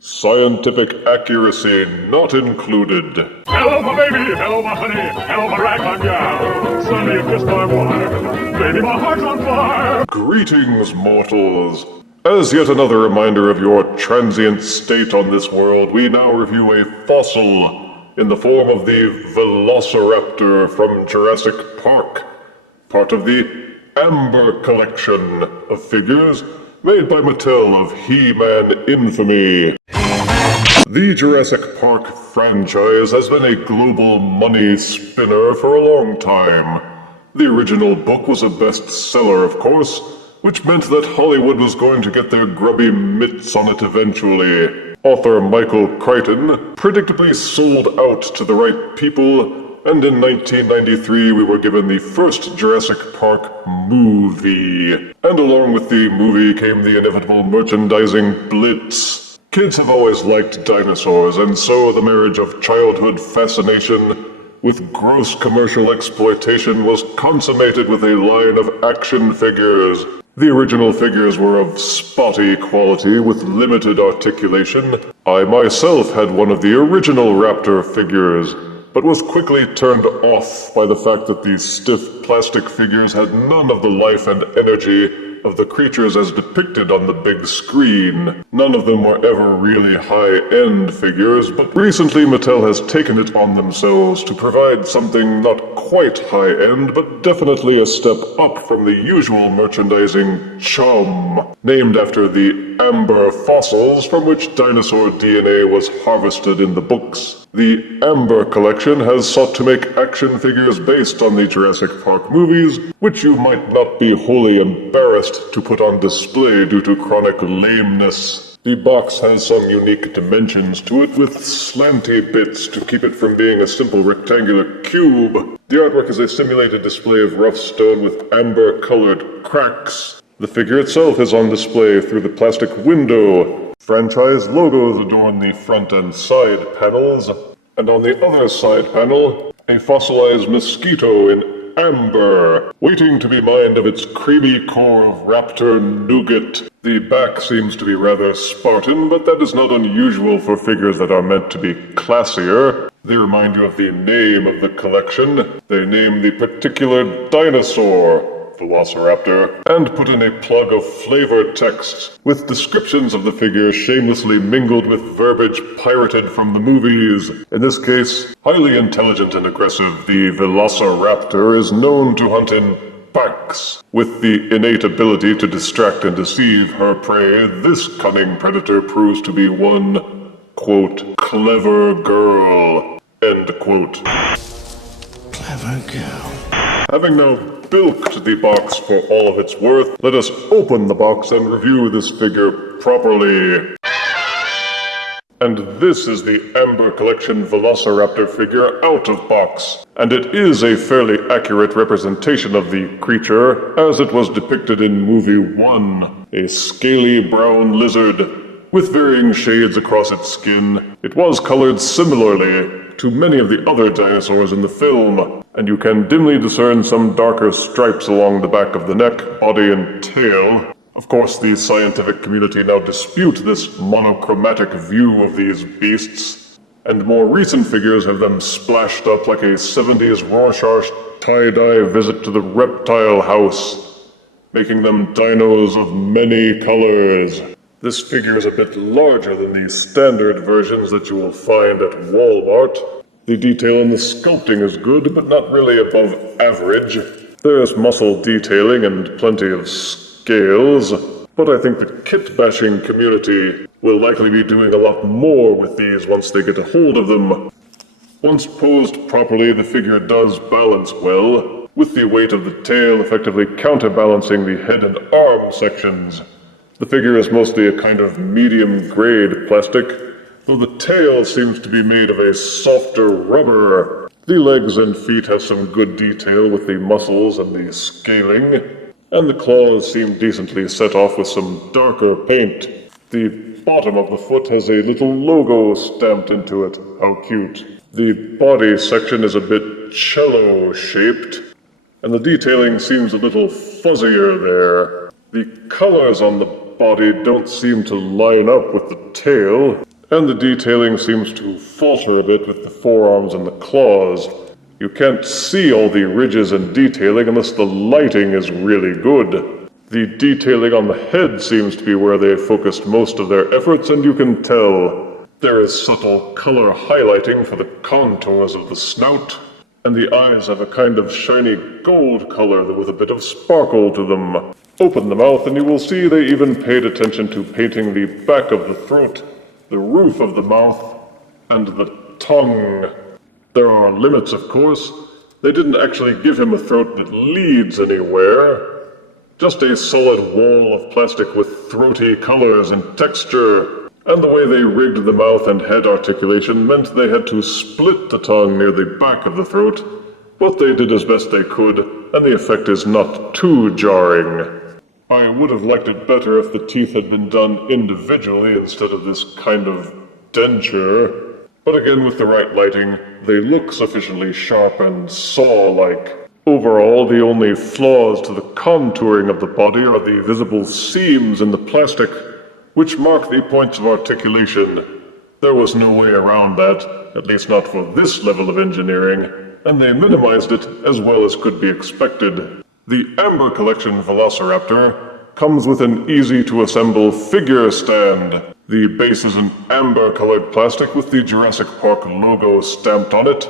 Scientific accuracy not included. Hello, my baby. Hello, my honey. Hello, my ragtime gal. Suddenly you kissed my wife. Baby, my heart's on fire. Greetings, mortals. As yet another reminder of your transient state on this world, we now review a fossil in the form of the Velociraptor from Jurassic Park, part of the Amber collection of figures made by Mattel of He-Man infamy. The Jurassic Park franchise has been a global money spinner for a long time. The original book was a bestseller, of course, which meant that Hollywood was going to get their grubby mitts on it eventually. Author Michael Crichton predictably sold out to the right people, and in 1993 we were given the first Jurassic Park movie. And along with the movie came the inevitable merchandising blitz. Kids have always liked dinosaurs, and so the marriage of childhood fascination with gross commercial exploitation was consummated with a line of action figures. The original figures were of spotty quality with limited articulation. I myself had one of the original Raptor figures, but was quickly turned off by the fact that these stiff plastic figures had none of the life and energy of the creatures as depicted on the big screen. None of them were ever really high-end figures, but recently Mattel has taken it on themselves to provide something not quite high-end, but definitely a step up from the usual merchandising chum, named after the amber fossils from which dinosaur DNA was harvested in the books. The Amber collection has sought to make action figures based on the Jurassic Park movies, which you might not be wholly embarrassed to put on display due to chronic lameness. The box has some unique dimensions to it, with slanty bits to keep it from being a simple rectangular cube. The artwork is a simulated display of rough stone with amber-colored cracks. The figure itself is on display through the plastic window. Franchise logos adorn the front and side panels, and on the other side panel, a fossilized mosquito in amber, waiting to be mined of its creamy core of raptor nougat. The back seems to be rather Spartan, but that is not unusual for figures that are meant to be classier. They remind you of the name of the collection. They name the particular dinosaur Velociraptor, and put in a plug of flavored text with descriptions of the figure shamelessly mingled with verbiage pirated from the movies. In this case, highly intelligent and aggressive, the Velociraptor is known to hunt in packs. With the innate ability to distract and deceive her prey, this cunning predator proves to be one, quote, clever girl, end quote. Clever girl. Having now bilked the box for all of its worth, let us open the box and review this figure properly. And this is the Amber Collection Velociraptor figure out of box. And it is a fairly accurate representation of the creature as it was depicted in movie 1. A scaly brown lizard with varying shades across its skin. It was colored similarly to many of the other dinosaurs in the film, and you can dimly discern some darker stripes along the back of the neck, body, and tail. Of course, the scientific community now dispute this monochromatic view of these beasts, and more recent figures have them splashed up like a 70s Rorschach tie-dye visit to the reptile house, making them dinos of many colors. This figure is a bit larger than the standard versions that you will find at Walmart. The detail in the sculpting is good, but not really above average. There's muscle detailing and plenty of scales, but I think the kit-bashing community will likely be doing a lot more with these once they get a hold of them. Once posed properly, the figure does balance well, with the weight of the tail effectively counterbalancing the head and arm sections. The figure is mostly a kind of medium-grade plastic, though the tail seems to be made of a softer rubber. The legs and feet have some good detail with the muscles and the scaling, and the claws seem decently set off with some darker paint. The bottom of the foot has a little logo stamped into it. How cute. The body section is a bit cello-shaped, and the detailing seems a little fuzzier there. The colors on the body don't seem to line up with the tail. and the detailing seems to falter a bit with the forearms and the claws. You can't see all the ridges and detailing unless the lighting is really good. The detailing on the head seems to be where they focused most of their efforts, and you can tell there is subtle color highlighting for the contours of the snout, and the eyes have a kind of shiny gold color with a bit of sparkle to them. Open the mouth and you will see they even paid attention to painting the back of the throat, the roof of the mouth, and the tongue. There are limits, of course. They didn't actually give him a throat that leads anywhere. Just a solid wall of plastic with throaty colors and texture. And the way they rigged the mouth and head articulation meant they had to split the tongue near the back of the throat. But they did as best they could, and the effect is not too jarring. I would have liked it better if the teeth had been done individually instead of this kind of denture. But again, with the right lighting, they look sufficiently sharp and saw-like. Overall, the only flaws to the contouring of the body are the visible seams in the plastic, which mark the points of articulation. There was no way around that, at least not for this level of engineering, and they minimized it as well as could be expected. The Amber Collection Velociraptor comes with an easy-to-assemble figure stand. The base is an amber-colored plastic with the Jurassic Park logo stamped on it,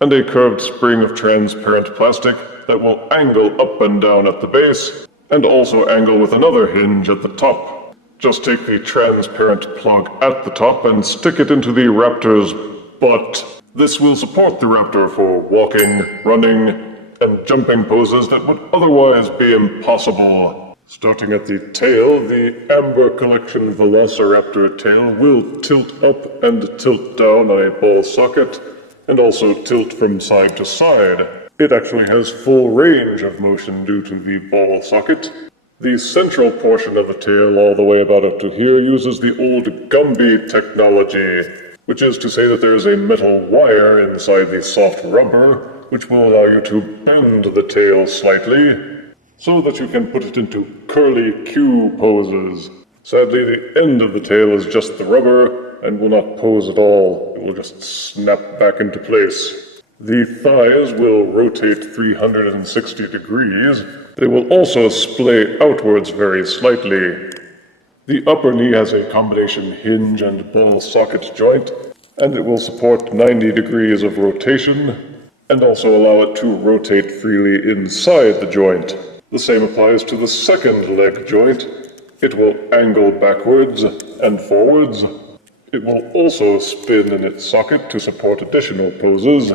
and a curved spring of transparent plastic that will angle up and down at the base, and also angle with another hinge at the top. Just take the transparent plug at the top and stick it into the raptor's butt. This will support the raptor for walking, running, and jumping poses that would otherwise be impossible. Starting at the tail, the Amber Collection Velociraptor tail will tilt up and tilt down on a ball socket, and also tilt from side to side. It actually has full range of motion due to the ball socket. The central portion of the tail, all the way about up to here, uses the old Gumby technology, which is to say that there is a metal wire inside the soft rubber, which will allow you to bend the tail slightly, so that you can put it into curly Q poses. Sadly, the end of the tail is just the rubber, and will not pose at all. It will just snap back into place. The thighs will rotate 360 degrees. They will also splay outwards very slightly. The upper knee has a combination hinge and ball socket joint, and it will support 90 degrees of rotation, and also allow it to rotate freely inside the joint. The same applies to the second leg joint. It will angle backwards and forwards. It will also spin in its socket to support additional poses.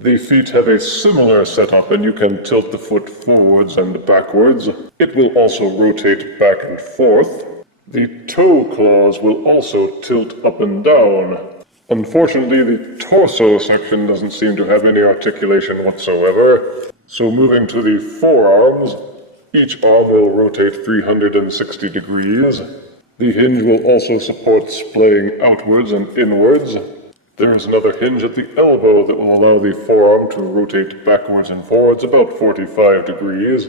The feet have a similar setup, and you can tilt the foot forwards and backwards. It will also rotate back and forth. The toe claws will also tilt up and down. Unfortunately, the torso section doesn't seem to have any articulation whatsoever. So moving to the forearms, each arm will rotate 360 degrees. The hinge will also support splaying outwards and inwards. There is another hinge at the elbow that will allow the forearm to rotate backwards and forwards about 45 degrees.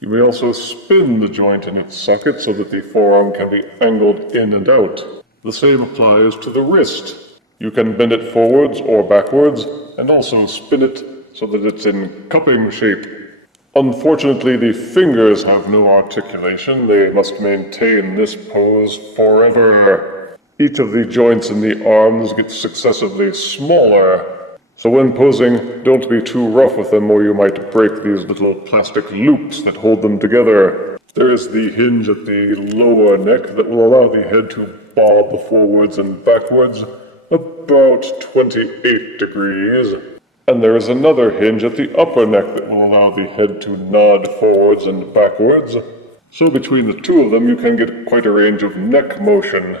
You may also spin the joint in its socket so that the forearm can be angled in and out. The same applies to the wrist. You can bend it forwards or backwards, and also spin it so that it's in cupping shape. Unfortunately, the fingers have no articulation. They must maintain this pose forever. Each of the joints in the arms gets successively smaller. So when posing, don't be too rough with them or you might break these little plastic loops that hold them together. There is the hinge at the lower neck that will allow the head to bob forwards and backwards about 28 degrees. And there is another hinge at the upper neck that will allow the head to nod forwards and backwards. So between the two of them you can get quite a range of neck motion.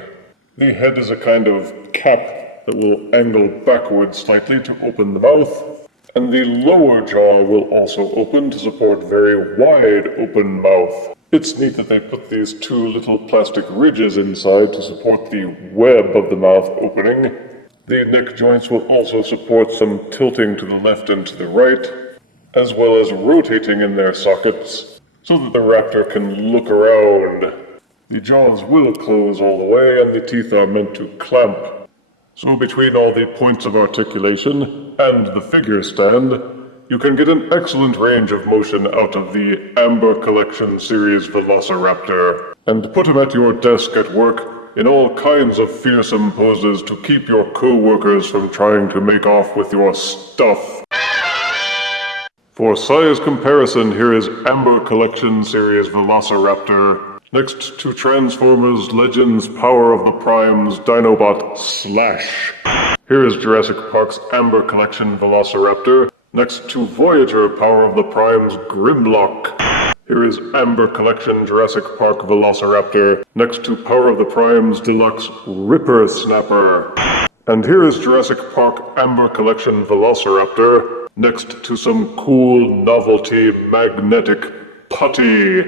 The head is a kind of cap that will angle backwards slightly to open the mouth, and the lower jaw will also open to support very wide open mouth. It's neat that they put these two little plastic ridges inside to support the web of the mouth opening. The neck joints will also support some tilting to the left and to the right, as well as rotating in their sockets, so that the raptor can look around. The jaws will close all the way, and the teeth are meant to clamp. So between all the points of articulation and the figure stand, you can get an excellent range of motion out of the Amber Collection Series Velociraptor, and put him at your desk at work in all kinds of fearsome poses to keep your co-workers from trying to make off with your stuff. For size comparison, here is Amber Collection Series Velociraptor next to Transformers Legends Power of the Primes Dinobot Slash. Here is Jurassic Park's Amber Collection Velociraptor next to Voyager Power of the Primes Grimlock. Here is Amber Collection Jurassic Park Velociraptor next to Power of the Primes Deluxe Ripper Snapper. And here is Jurassic Park Amber Collection Velociraptor next to some cool novelty magnetic putty.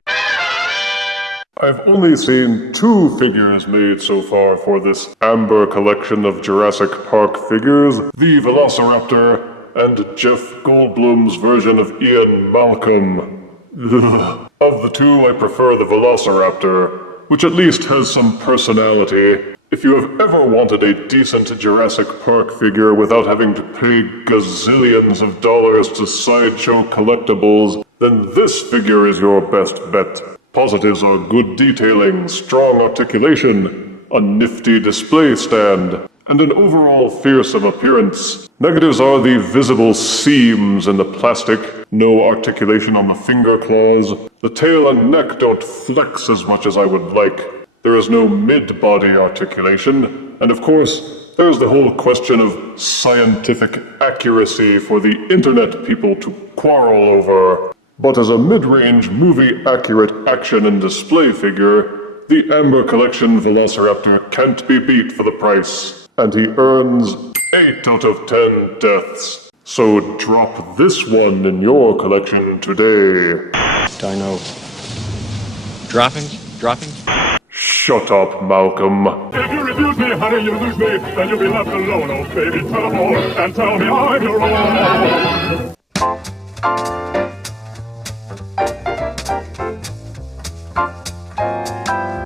I've only seen 2 figures made so far for this Amber Collection of Jurassic Park figures, the Velociraptor and Jeff Goldblum's version of Ian Malcolm. Ugh. Of the 2, I prefer the Velociraptor, which at least has some personality. If you have ever wanted a decent Jurassic Park figure without having to pay gazillions of dollars to Sideshow Collectibles, then this figure is your best bet. Positives are good detailing, strong articulation, a nifty display stand, and an overall fearsome appearance. Negatives are the visible seams in the plastic, no articulation on the finger claws, the tail and neck don't flex as much as I would like, there is no mid-body articulation, and of course, there's the whole question of scientific accuracy for the internet people to quarrel over. But as a mid-range, movie-accurate action and display figure, the Amber Collection Velociraptor can't be beat for the price, and he earns 8 out of 10 deaths. So drop this one in your collection today. Dino. Droppings? Shut up, Malcolm. If you refuse me, honey, you lose me. Then you'll be left alone, oh baby. Tell them all and tell me I'm your own.